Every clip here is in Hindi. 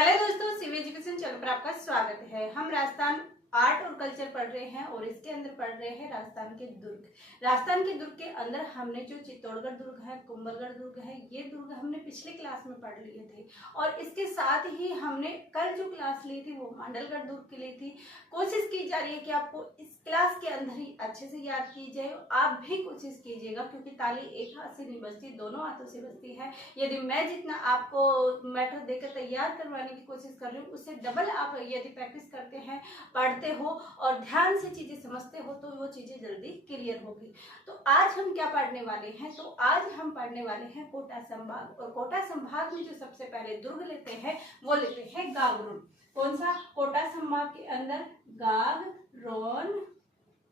हेलो दोस्तों, सिव एजुकेशन चैनल पर आपका स्वागत है। हम राजस्थान आर्ट और कल्चर पढ़ रहे हैं और इसके अंदर पढ़ रहे हैं राजस्थान के दुर्ग। राजस्थान के दुर्ग के अंदर हमने जो चित्तौड़गढ़ दुर्ग है, कुंभलगढ़ दुर्ग है, ये दुर्ग हमने पिछले क्लास में पढ़ लिए थे। और इसके साथ ही हमने कल जो क्लास ली थी वो मांडलगढ़ दुर्ग की ली थी। कोशिश की जा रही है कि आपको इस क्लास के अंदर ही अच्छे से याद की जाए। आप भी कोशिश कीजिएगा क्योंकि ताली एक हाथ से नहीं बजती, दोनों हाथों से बजती है। यदि मैं जितना आपको मैटर देकर तैयार करवाने की कोशिश कर रही हूँ उससे डबल आप यदि प्रैक्टिस करते हैं, पढ़ते हो और ध्यान से चीजें समझते हो तो वो चीजें जल्दी क्लियर होगी। तो आज हम क्या पढ़ने वाले हैं? तो आज हम पढ़ने वाले हैं कोटा संभाग। और कोटा संभाग में जो सबसे पहले दुर्ग लेते हैं वो लेते हैं गागरोन। कौन सा? कोटा संभाग के अंदर गागरोन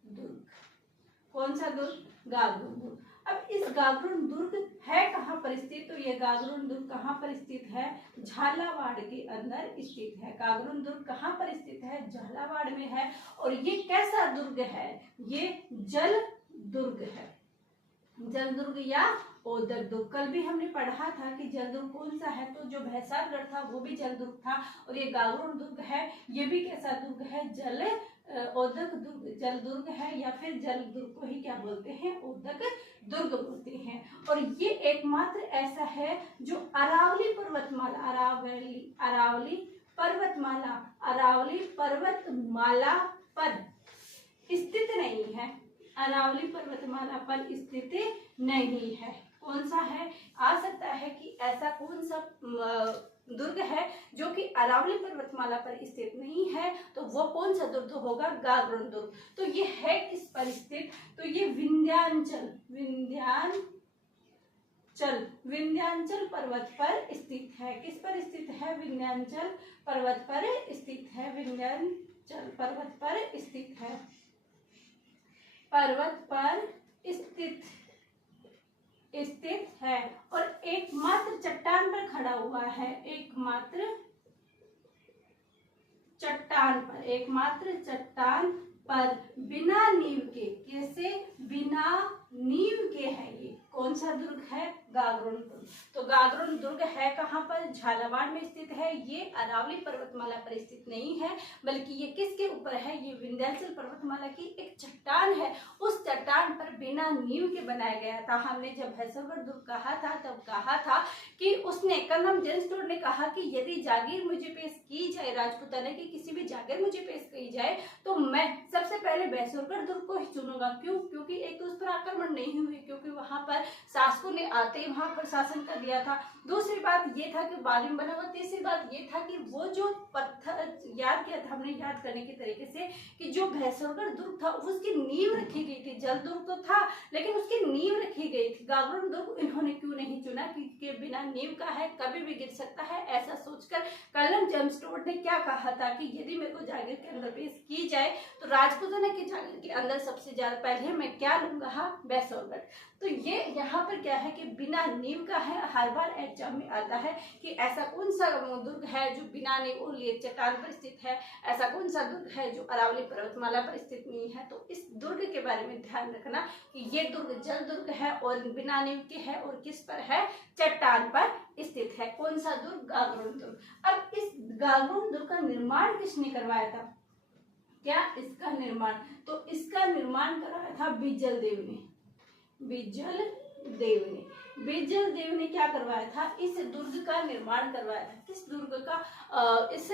दुर्ग। कौन सा दुर्ग? गागरोन दुर्ग। अब इस गागरोन दुर्ग है कहाँ पर स्थित? तो ये गागरोन दुर्ग कहाँ पर स्थित है? झालावाड़ के अंदर स्थित है। गागरोन दुर्ग कहाँ पर स्थित है? झालावाड़ में है। और ये कैसा दुर्ग है? ये जल दुर्ग है। जल दुर्ग या ओदक दुर्ग। कल भी हमने पढ़ा था कि जल दुर्ग कौन सा है, तो जो भैंसागढ़ था वो भी जल दुर्ग था। और ये गागरोन दुर्ग है, ये भी कैसा दुर्ग है? जल ओदक दुर्ग, जल दुर्ग है या फिर जल दुर्ग को ही क्या बोलते हैं? ओदक दुर्ग बोलते हैं। और ये एकमात्र ऐसा है जो अरावली पर्वतमाला, अरावली पर्वतमाला पर स्थित नहीं है। अरावली पर्वतमाला पर स्थित नहीं है। कौन सा है? आ सकता है कि ऐसा कौन सा दुर्ग है जो कि अरावली पर्वतमाला पर स्थित नहीं है, तो वो कौन सा दुर्ग होगा? गागरोन दुर्ग। तो ये है किस पर स्थित? तो ये विंध्याचल पर्वत पर स्थित है। किस पर स्थित है? विंध्याचल पर्वत पर स्थित है। विंध्याचल पर्वत पर स्थित है। पर्वत पर स्थित है और एकमात्र चट्टान पर खड़ा हुआ है। एकमात्र चट्टान पर बिना नींव के। कैसे? बिना नींव के है ये। कौन सा दुर्ग है? गागरोन दुर्ग। तो गागरोन दुर्ग है कहाँ पर? झालावाड़ में स्थित है। ये अरावली पर्वतमाला पर स्थित नहीं है, बल्कि ये किसके ऊपर है? ये विंध्याचल पर्वतमाला की एक चट्टान है। उस चट्टान पर बिना नींव के बनाया गया था। हमने जब भैंसागढ़ दुर्ग कहा था तब कहा था कि उसने कर्नल जेम्स टोड ने कहा कि यदि जागीर मुझे पेश की जाए, राजपूताना की किसी भी जागीर मुझे पेश की जाए, तो मैं सबसे पहले भैंसागढ़ दुर्ग को ही चुनूंगा। क्यों? क्योंकि एक तो उस पर आक्रमण नहीं हुए, क्योंकि वहां पर शासकों ने आते ही वहां पर शासन कर दिया था। दूसरी बात ये था कि बाद में बना हुआ। तीसरी बात ये था कि वो जो पत्थर याद किया था हमने, याद करने के तरीके से, कि जो भैंसागढ़ दुर्ग था उसकी नींव रखी गई थी। जल दुर्ग तो था लेकिन उसकी नींव रखी गई थी। गागरोन दुर्ग इन्होंने क्यों नहीं चुना? क्योंकि बिना नींव का है, कभी भी गिर सकता है। ऐसा सोचकर कर्नल जेम्स टोड ने क्या कहा था कि यदि मेरे को जागीर के अंदर पेश की जाए तो राजपूताना की जागीर के अंदर सबसे ज्यादा पहले मैं क्या लूंगा? भैंसागढ़। तो ये यहाँ पर क्या है कि बिना नींव का है। हर बार एग्जाम में आता है कि ऐसा कौन सा दुर्ग है जो बिना नींव और चट्टान पर स्थित है, ऐसा कौन सा दुर्ग है जो अरावली पर्वतमाला पर स्थित नहीं है। तो इस दुर्ग के बारे में ध्यान रखना कि ये दुर्ग जल दुर्ग है और बिना नींव के है और किस पर है? चट्टान पर स्थित है। कौन सा दुर्ग? गागरोन दुर्ग। अब इस गागरोन दुर्ग का निर्माण किसने करवाया था? क्या इसका निर्माण? तो इसका निर्माण करवाया था बिजल देव ने। बिजल देव ने क्या करवाया था? इस दुर्ग का निर्माण करवाया था। किस दुर्ग का? इस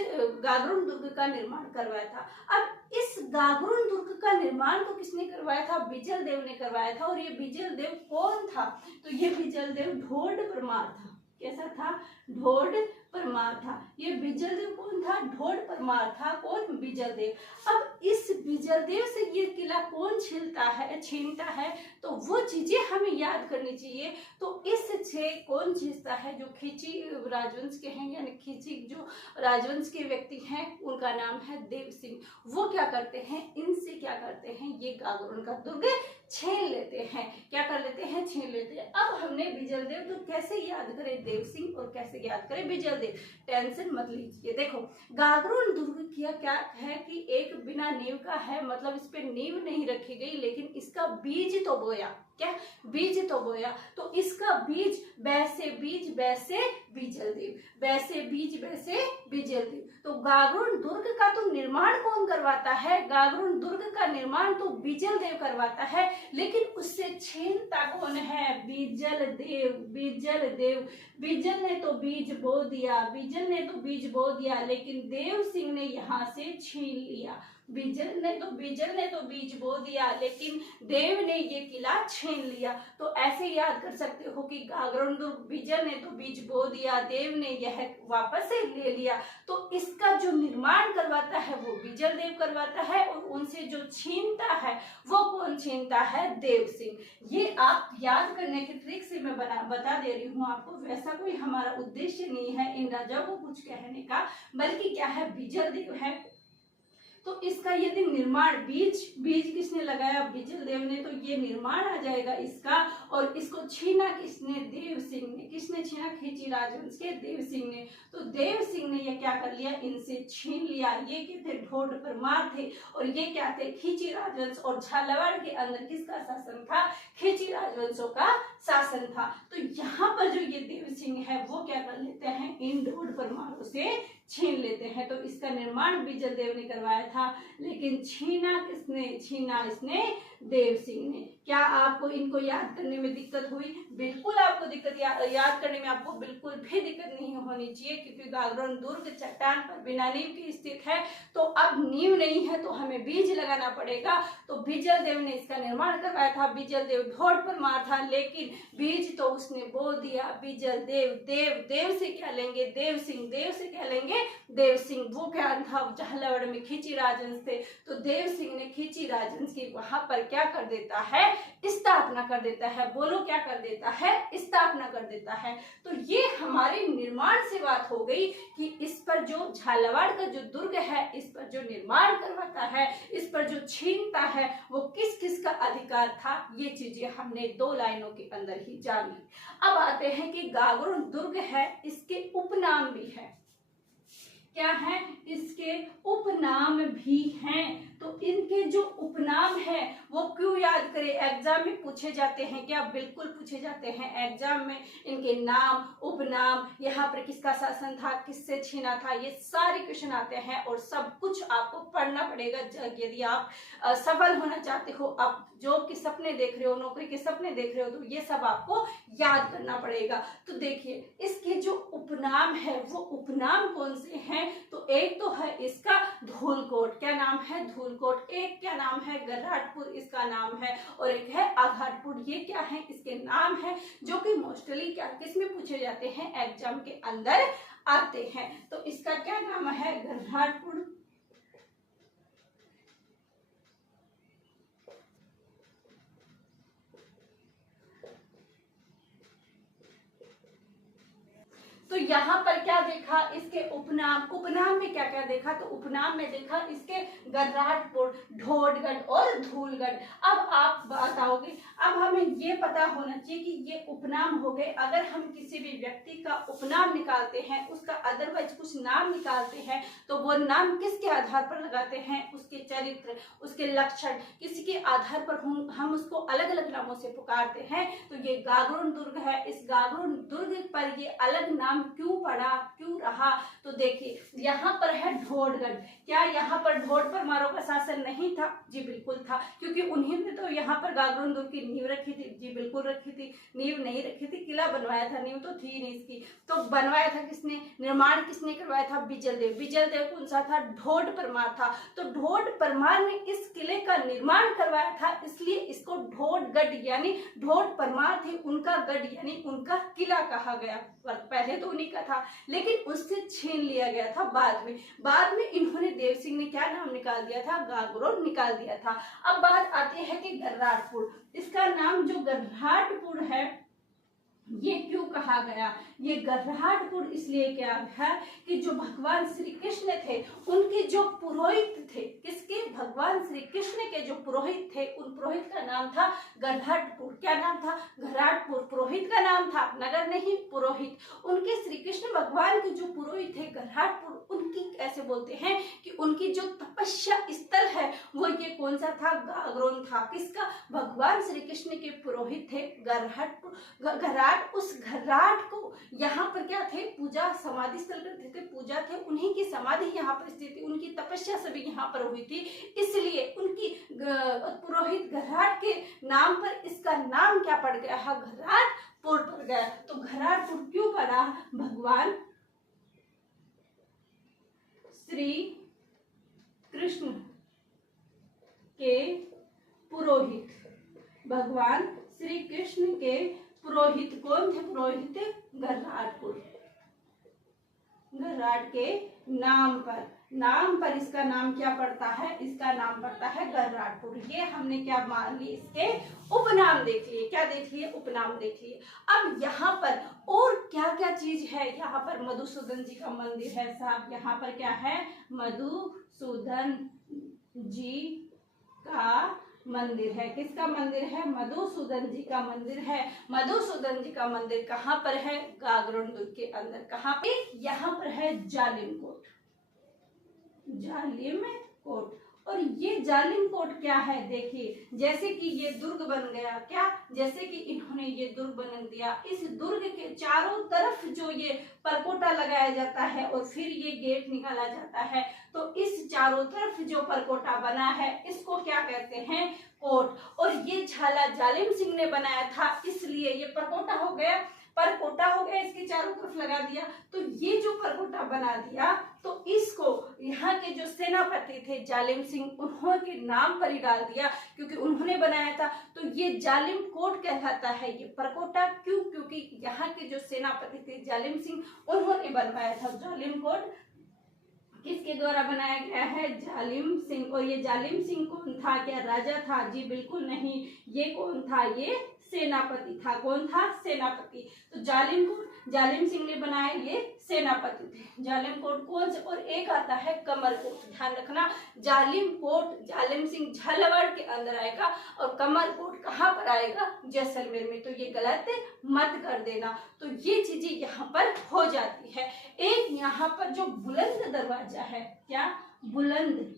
गागरोन दुर्ग का निर्माण करवाया था। अब इस गागरोन दुर्ग का निर्माण तो किसने करवाया था? बिजल देव ने करवाया था। और ये बिजल देव कौन था? तो ये बिजल देव ढोड परमार था। कैसा था? ढोड परमार था। ये बिजल देव कौन था? ढोड परमार था। कौन? बिजल देव। अब इस बिजल देव से ये किला कौन छीनता है? तो वो चीजें हमें याद करनी चाहिए। तो इससे कौन छीनता है? जो खींची राजवंश के हैं, यानी खींची जो राजवंश के व्यक्ति हैं उनका नाम है देव सिंह। वो क्या करते हैं? इनसे क्या करते हैं? ये गागरोन का दुर्ग छीन लेते हैं। क्या कर लेते हैं? छीन लेते हैं। अब हमने बिजल देव तो कैसे याद करें देव सिंह और कैसे याद करें बिजल देव? टेंशन मत लीजिए। देखो, गागरोन दुर्ग किया क्या है कि एक बिना नींव का है, मतलब इस पे नींव नहीं रखी गई, लेकिन इसका बीज तो बोया। क्या? बीज तो बोया। तो इसका बीज, वैसे बीज वैसे बिजल देव, वैसे बीज वैसे बिजल बिजल देव। तो गागरुन दुर्ग का तो निर्माण कौन करवाता है? गागरुन दुर्ग का निर्माण तो बिजल देव करवाता है, लेकिन उससे छीनता कौन है? बिजल देव। बिजल देव, बिजल ने तो बीज बो दिया, बिजल ने तो बीज बो दिया, लेकिन देव सिंह ने यहाँ से छीन लिया। बिजल ने तो बीज बो दिया, लेकिन देव ने ये किला छीन लिया। तो ऐसे याद कर सकते हो कि गागरुन दुर्ग, बिजल ने तो बीज बो दिया, देव ने यह वापस से ले लिया। तो इसका जो निर्माण करवाता है वो बिजल देव करवाता है, और उनसे जो छीनता है वो कौन छीनता है? देव सिंह। ये आप याद करने की ट्रिक से मैं बता दे रही हूँ आपको। वैसा कोई हमारा उद्देश्य नहीं है इन राजाओं को कुछ कहने का, बल्कि क्या है, बिजल देव है। तो इसका यदि निर्माण, बीज किसने लगाया? बिजल देव ने। तो ये निर्माण आ जाएगा इसका। और इसको छीना किसने? देव सिंह ने। किसने छीना? खींची राजवंश के देव सिंह ने। तो देव सिंह ने ये क्या कर लिया? इनसे छीन लिया। ये क्या थे? ढोड परमार थे। और ये क्या थे? खींची राजवंश। और झालावाड़ के अंदर किसका शासन था? खींची राजवंशों का शासन था। तो यहाँ पर जो ये देव सिंह है वो क्या कर लेते हैं? इन ढोड परमारों से छीन लेते हैं। तो इसका निर्माण बिजल देव ने करवाया था, लेकिन छीना किसने? छीना इसने देव सिंह ने। क्या आपको इनको याद करने में दिक्कत हुई? बिल्कुल आपको दिक्कत याद करने में आपको बिल्कुल भी दिक्कत नहीं होनी चाहिए, क्योंकि गागरुन दुर्ग चट्टान पर बिना नींव की स्थित है। तो अब नींव नहीं है तो हमें बीज लगाना पड़ेगा। तो बिजल देव ने इसका निर्माण करवाया था। बिजल देव ढोड पर मार था, लेकिन बीज तो उसने बो दिया। बिजल देव, देव से क्या लेंगे? देव सिंह। देव से क्या लेंगे? देव सिंह। वो क्या था? झालावाड़ में खींची राजवंश थे। तो देव सिंह ने खींची राजवंश की वहां पर क्या कर देता है? स्थापना कर देता है। बोलो क्या कर देता है? स्थापना कर देता है। तो ये हमारे निर्माण से बात हो गई कि इस पर जो झालावाड़ का जो दुर्ग है, इस पर जो निर्माण करवाता है, इस पर जो छीनता है, वो किस किस का अधिकार था। ये चीजें हमने 2 लाइनों के अंदर ही जान ली। अब आते हैं कि गागरुन दुर्ग है, इसके उपनाम भी है। क्या है? इसके उपनाम भी हैं। तो इनके जो उपनाम है वो क्यों याद करें? एग्जाम में पूछे जाते हैं क्या? बिल्कुल पूछे जाते हैं एग्जाम में। इनके नाम, उपनाम, यहाँ पर किसका शासन था, किससे छीना था, ये सारे क्वेश्चन आते हैं। और सब कुछ आपको पढ़ना पड़ेगा यदि आप सफल होना चाहते हो। आप जॉब के सपने देख रहे हो, नौकरी के सपने देख रहे हो, तो ये सब आपको याद करना पड़ेगा। तो देखिए, इसके जो उपनाम है वो उपनाम कौन से हैं? तो एक तो है इसका धूलकोट। क्या नाम है? धूलकोट। एक क्या नाम है? गर्राटपुर इसका नाम है। और एक है आघाटपुर। ये क्या है? इसके नाम है, जो कि मोस्टली क्या किसमें पूछे जाते हैं? एग्जाम के अंदर आते हैं। तो इसका क्या नाम है? गर्राटपुर। तो यहाँ पर क्या देखा? इसके उपनाम। उपनाम में क्या क्या देखा? तो उपनाम में देखा इसके गर्राटपुर, ढोडगढ़ और धूलगढ़। अब आप बताओगे, अब हमें ये पता होना चाहिए कि ये उपनाम हो गए। अगर हम किसी भी व्यक्ति का उपनाम निकालते हैं, उसका अदरवाइज कुछ नाम निकालते हैं, तो वो नाम किसके आधार पर लगाते हैं? उसके चरित्र, उसके लक्षण, किसी के आधार पर हम उसको अलग अलग नामों से पुकारते हैं। तो ये गागरुन दुर्ग है। इस गागरुन दुर्ग पर ये अलग नाम क्यों पड़ा, क्यों रहा? तो देखिए, यहाँ पर है ढोडगढ़। क्या यहाँ पर ढोड परमारों का शासन नहीं था? जी बिल्कुल था, क्योंकि उन्हीं ने तो यहाँ पर गागरुन दुर्ग की नींव रखी थी। जी बिल्कुल रखी थी। नींव नहीं रखी थी, किला बनवाया था, नींव तो थी नहीं इसकी। तो बनवाया था किसने? निर्माण किसने करवाया था? बिजल देव। बिजल देव कौन सा था? ढोड परमार था। तो ढोड परमार ने इस किले का निर्माण करवाया था, इसलिए इसको ढोडगढ़ यानी ढोड परमार थे उनका गढ़ यानी उनका किला कहा गया। पहले तो उन्हीं का था, लेकिन उससे छीन लिया गया था बाद में इन्होंने देव सिंह ने क्या नाम निकाल दिया था? गागरुन निकाल दिया था। अब बात आती है कि गर्राटपुर। इसका नाम जो गर्राटपुर है ये क्यों कहा गया? ये गर्राटपुर इसलिए क्या है कि जो भगवान श्री कृष्ण थे उनके जो पुरोहित थे, किसके? भगवान श्री कृष्ण के जो पुरोहित थे, उन पुरोहित का नाम था गर्राटपुर। क्या नाम था? गर्राटपुर। पुरोहित का नाम था, नगर नहीं, पुरोहित। उनके श्री कृष्ण भगवान के जो पुरोहित थे गर्राटपुर, उनकी ऐसे बोलते हैं कि उनकी जो तपस्या स्थल है वो ये कौन सा था, गागरोन था। किसका, भगवान श्री कृष्ण के पुरोहित थे घराट। उस घराट को यहाँ पर क्या थे, पूजा समाधि स्थल करते थे, पूजा थे, उन्हीं की समाधि यहाँ पर स्थित थी, उनकी तपस्या सभी यहाँ पर हुई थी, इसलिए उनकी पुरोहित घराट के नाम पर इसका नाम क्या पड़ गया है, घराटपुर पड़ गया। तो घराटपुर क्यों पड़ा, भगवान श्री कृष्ण के पुरोहित, भगवान श्री कृष्ण के पुरोहित कौन थे, पुरोहित घराटपुर, घराट के नाम पर इसका नाम क्या पड़ता है, इसका नाम पड़ता है घराटपुर। ये हमने क्या मान ली, इसके उपनाम देख लिए। क्या देख लिए, उपनाम देख लिए। अब यहाँ पर और क्या क्या चीज है, यहाँ पर मधुसूदन जी का मंदिर है साहब, यहाँ पर क्या है, मधुसूदन जी का मंदिर है। किसका मंदिर है, मधुसूदन जी का मंदिर है। मधुसूदन जी का मंदिर कहाँ पर है, गागरोन दुर्ग के अंदर। कहाँ पे, यहाँ पर है जालिम कोट, जालिम कोट। और ये जालिम कोट क्या है, देखिए जैसे कि ये दुर्ग बन गया, क्या, जैसे कि इन्होंने ये दुर्ग बना दिया, इस दुर्ग के चारों तरफ जो ये परकोटा लगाया जाता है और फिर ये गेट निकाला जाता है, तो इस चारों तरफ जो परकोटा बना है इसको क्या कहते हैं, कोट। और ये झाला जालिम सिंह ने बनाया था, इसलिए ये परकोटा हो गया, इसके चारों तरफ लगा दिया। तो ये जो परकोटा बना दिया, तो इसको यहाँ के जो सेनापति थे जालिम सिंह, उन्होंने नाम पर ही डाल दिया, क्योंकि उन्होंने बनाया था। तो ये जालिम कोट कहलाता है ये परकोटा। क्यों, क्योंकि यहाँ के जो सेनापति थे जालिम सिंह, उन्होंने बनवाया था। जालिम कोट किसके द्वारा बनाया गया है, जालिम सिंह। और ये जालिम सिंह कौन था, क्या राजा था, जी बिल्कुल नहीं, ये कौन था, ये सेनापति था। कौन था, सेनापति। तो जालिम सिंह ने बनाया, ये सेनापति थे। जालिम कोट कौन से, और एक आता है कमर कोट। ध्यान रखना, जालिम कोट जालिम सिंह झालावाड़ के अंदर आएगा और कमर कोट कहाँ पर आएगा, जैसलमेर में। तो ये गलत मत कर देना। तो ये चीजें यहाँ पर हो जाती है। एक यहाँ पर जो बुलंद दरवाजा है, क्या, बुलंद,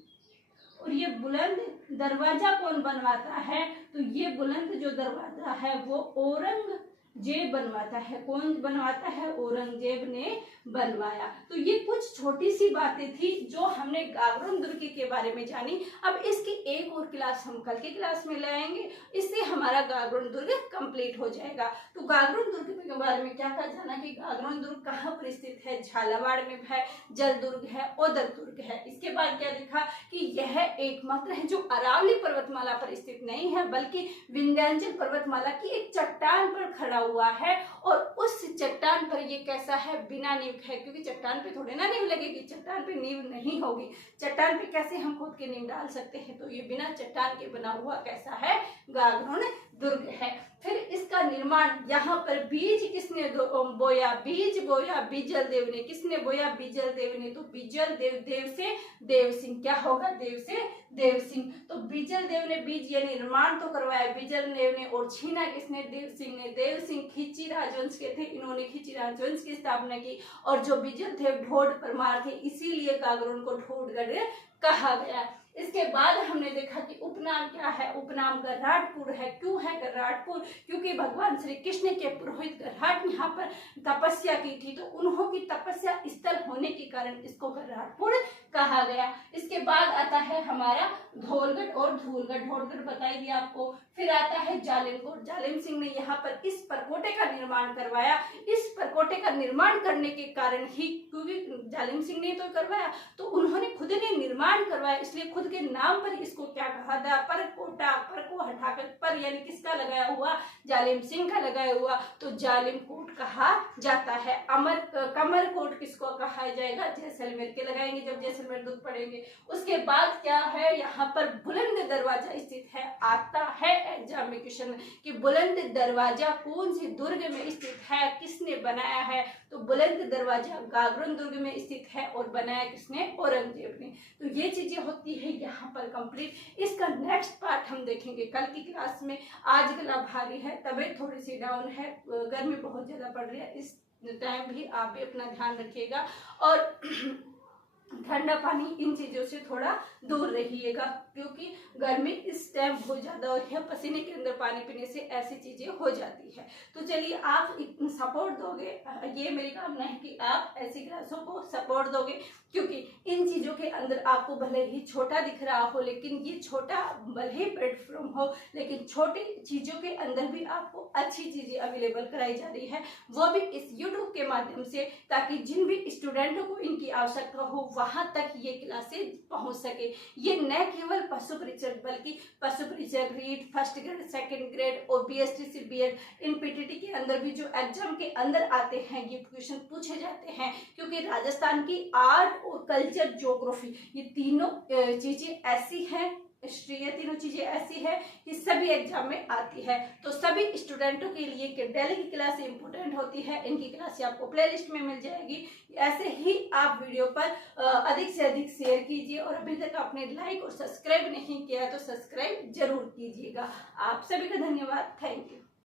और ये बुलंद दरवाजा कौन बनवाता है, तो ये बुलंद जो दरवाजा है वो औरंगजेब बनवाता है। कौन बनवाता है, औरंगजेब ने बनवाया। तो ये कुछ छोटी सी बातें थी जो हमने गागरोन दुर्ग के बारे में जानी। अब इसकी एक और क्लास हम कल की क्लास में लाएंगे, इससे हमारा गागरोन दुर्ग कंप्लीट हो जाएगा। तो गागरोन दुर्ग के बारे में क्या क्या जाना कि गागरोन दुर्ग कहाँ पर स्थित है, झालावाड़ में है, जलदुर्ग है, ओदर दुर्ग है। इसके बाद क्या देखा कि यह एकमात्र है जो अरावली पर्वतमाला पर स्थित नहीं है, बल्कि विंध्याचल पर्वतमाला की एक चट्टान पर खड़ा हुआ है। और उस चट्टान पर ये कैसा है, बिना नींव है, क्योंकि चट्टान पे थोड़े ना नींव लगेगी, चट्टान पे नींव नहीं होगी। चट्टान पे कैसे हम खोद के नींव डाल सकते हैं, तो ये बिना चट्टान के बना हुआ कैसा है, गागरोन दुर्ग है। फिर इसका निर्माण, यहाँ पर बीज किसने बोया, बीज बोया बिजल देव ने। किसने बोया, बिजल देव ने। तो बिजल देव से देव सिंह, क्या होगा, देव से देव सिंह। तो बिजल देव ने बीज या निर्माण तो करवाया बिजल देव ने, और छीना किसने, देव सिंह ने। देव सिंह खिची राजवंश के थे, इन्होंने खिची राजवंश की स्थापना की। और जो बिजल थे ढोड परमार थे, इसीलिए गागरोन को ढोडगढ़ कहा गया। इसके बाद हमने देखा कि उपनाम क्या है, उपनाम घराटपुर है। क्यों है घराटपुर, क्योंकि भगवान श्री कृष्ण के पुरोहित घराट यहाँ पर तपस्या की थी, तो उन्हों की तपस्या स्थल होने के कारण इसको घराटपुर कहा गया। इसके बाद आता है हमारा धौलगढ़ और धूलगढ़। धौलगढ़ बताई दिया आपको। फिर आता है जालिम कोट। जालिम सिंह ने यहाँ पर इस परकोटे का निर्माण करवाया। इस परकोटे का निर्माण करने के कारण ही, क्योंकि जालिम सिंह ने तो करवाया, तो उन्होंने खुद ने निर्माण करवाया, इसलिए खुद के नाम पर इसको क्या कहा था, परकोटा। पर को हटाकर पर यानी किसका लगाया हुआ, जालिम सिंह का लगाया हुआ, तो जालिम कोट कहा जाता है। कमर कोट किसको कहा जाएगा, जैसलमेर के लगाएंगे जब जैसलमेर दुर्ग पढ़ेंगे। उसके बाद क्या है, यहाँ पर बुलंद दरवाजा स्थित है। आता है एग्जाम में क्वेश्चन कि बुलंद दरवाजा कौन सी दुर्ग में स्थित है, किसने बनाया है, तो बुलंद दरवाजा गागरोन दुर्ग में स्थित है और बनाया किसने, औरंगजेब ने। तो ये चीजें होती है यहाँ पर कंप्लीट। इसका नेक्स्ट पार्ट हम देखेंगे कल की क्लास में। आज गला भारी है, तबीयत थोड़ी सी डाउन है, गर्मी बहुत ज्यादा पड़ रही है, इस टाइम भी आप भी अपना ध्यान रखिएगा और ठंडा पानी, इन चीजों से थोड़ा दूर रहिएगा, क्योंकि गर्मी इस टाइम बहुत ज्यादा हो रही है, पसीने के अंदर पानी पीने से ऐसी चीजें हो जाती है। तो चलिए आप सपोर्ट दोगे, ये मेरी कामना है कि आप ऐसी क्लासों को सपोर्ट दोगे, क्योंकि इन चीजों के अंदर आपको भले ही छोटा दिख रहा हो, लेकिन ये छोटा भले ही प्लेटफॉर्म हो, लेकिन छोटी चीजों के अंदर भी आपको अच्छी चीजें अवेलेबल कराई जा रही है, वो भी इस यूट्यूब के माध्यम से, ताकि जिन भी स्टूडेंटों को इनकी आवश्यकता हो वहां तक ये क्लासेस पहुंच सके। ये न केवल पशु परीक्षक बल्कि पशु परीक्षक, REET, first grade, second grade और BSTC BEd, इन PTT के अंदर भी जो एग्जाम के अंदर आते हैं ये क्वेश्चन पूछे जाते हैं, क्योंकि राजस्थान की आर्ट और कल्चर, ज्योग्राफी, ये तीनों चीजें ऐसी हैं, हिस्ट्री, ये तीनों चीजें ऐसी है कि सभी एग्जाम में आती है। तो सभी स्टूडेंटों के लिए कि डेली की क्लास इंपॉर्टेंट होती है, इनकी क्लास आपको प्लेलिस्ट में मिल जाएगी। ऐसे ही आप वीडियो पर अधिक से अधिक शेयर कीजिए, और अभी तक आपने लाइक और सब्सक्राइब नहीं किया तो सब्सक्राइब जरूर कीजिएगा। आप सभी का धन्यवाद, थैंक यू।